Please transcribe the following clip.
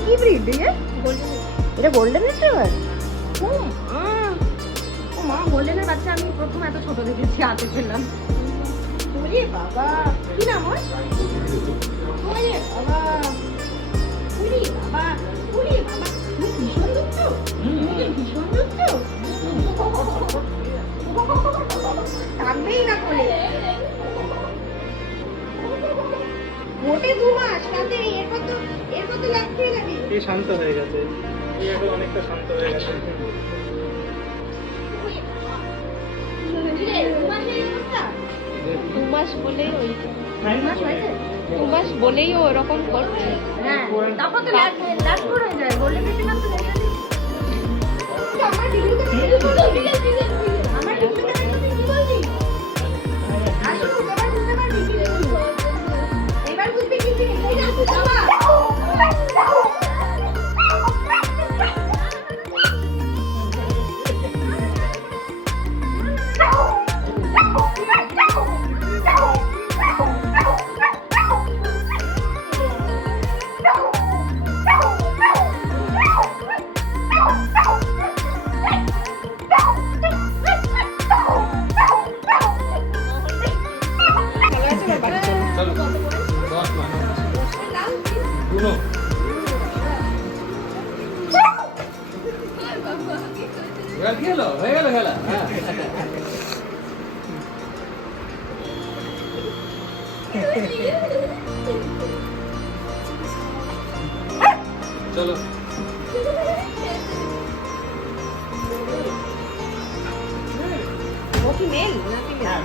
কি ব্রিড এটা golden retriever ও মা গোল্ডেনের বাচ্চা আমি প্রথম এত ছোট দেখেছি, হাতে পেলাম বাবা, কি নাম ওর? থাকবেই না কোলে মোটে দু মাস তাতে এরপর তো এরপর তো লাভ খেয়ে যাবি এ শান্ত হয়ে গেছে? এই এখন অনেকটা শান্ত হয়ে গেছে। দু মাস বলেই ওই দু মাস হয়েছে? দু মাস বলেই ও ওরকম করছে। হ্যাঁ তারপর তো লাভ লাভ হয়ে যায়। গোল্ডেন রিট্রিভার তো আমার দুনো হয়ে গেল হয়ে গেল খেলা হ্যাঁ চলো ও কি মেল নাকি হ্যাঁ